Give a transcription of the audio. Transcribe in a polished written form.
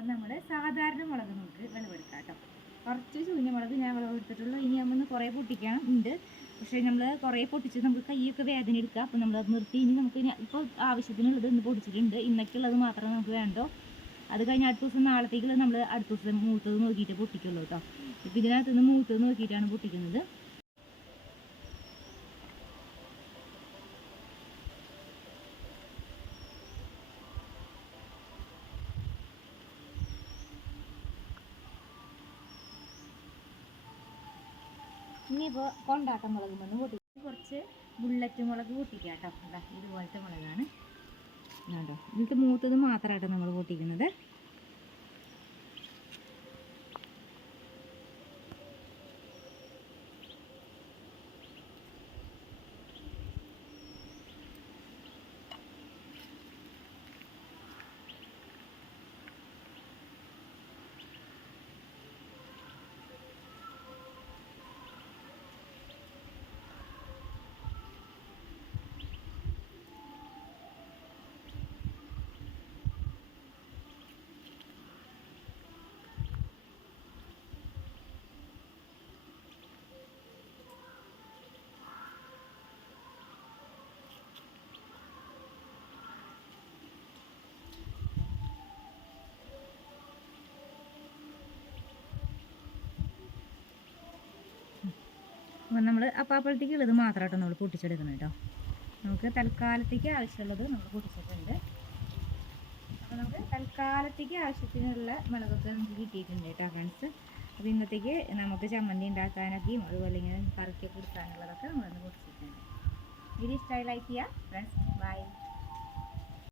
അപ്പം നമ്മൾ സാധാരണ മുളക് നമുക്ക് വിളവെടുക്കാം കേട്ടോ. കുറച്ച് ചൂഞ്ഞ മുളക് ഞാൻ വിളവെടുത്തിട്ടുള്ളൂ. ഇനി നമ്മൾ കുറേ പൊട്ടിക്കണം ഉണ്ട്. പക്ഷേ നമ്മൾ കുറേ പൊട്ടിച്ച് നമുക്ക് കൈയൊക്കെ വേദന എടുക്കുക. അപ്പോൾ നമ്മളത് നിർത്തി. ഇനി നമുക്ക് ഇപ്പോൾ ആവശ്യത്തിനുള്ളത് ഇന്ന് പൊടിച്ചിട്ടുണ്ട്. ഇന്നൊക്കെയുള്ളത് മാത്രമേ നമുക്ക് വേണ്ടോ. അത് കഴിഞ്ഞ് അടുത്ത ദിവസം നാളത്തേക്കുള്ളത് നമ്മൾ അടുത്ത ദിവസം മൂത്തത് നോക്കിയിട്ട് പൊട്ടിക്കുള്ളൂ കേട്ടോ. ഇപ്പോൾ ഇതിനകത്ത് നിന്ന് മൂത്തത് നോക്കിയിട്ടാണ് പൊട്ടിക്കുന്നത്. ഇനിയിപ്പോൾ കൊണ്ടാട്ട മുളക് വന്ന് പൊട്ടിക്കും. കുറച്ച് ബുള്ളറ്റ് മുളക് പൊട്ടിക്കാം കേട്ടോ. അതാ ഇതുപോലത്തെ മുളകാണ് കേട്ടോ. ഇതിലത്തെ മൂത്തത് മാത്രമായിട്ട് നമ്മൾ പൊട്ടിക്കുന്നത്. അപ്പം നമ്മൾ അപ്പോഴത്തേക്ക് ഉള്ളത് മാത്രമായിട്ട് നമ്മൾ പൊട്ടിച്ചെടുക്കണം കേട്ടോ. നമുക്ക് തൽക്കാലത്തേക്ക് ആവശ്യമുള്ളത് നമ്മൾ പൊട്ടിച്ചിട്ടുണ്ട്. അപ്പോൾ നമുക്ക് തൽക്കാലത്തേക്ക് ആവശ്യത്തിനുള്ള മുളകൊക്കെ നമുക്ക് കിട്ടിയിട്ടുണ്ട് കേട്ടോ ഫ്രണ്ട്സ്. അപ്പോൾ ഇന്നത്തേക്ക് നമുക്ക് ചമ്മന്തി ഉണ്ടാക്കാനൊക്കെയും അതുപോലെ ഇങ്ങനെ കറിക്കൊക്കെ കൊടുക്കാനുള്ളതൊക്കെ നമ്മളൊന്ന് പൊട്ടിച്ചിട്ടുണ്ട്. വീഡിയോ ഇഷ്ടമായി ലൈക്ക് ചെയ്യുക ഫ്രണ്ട്സ്. ബൈ.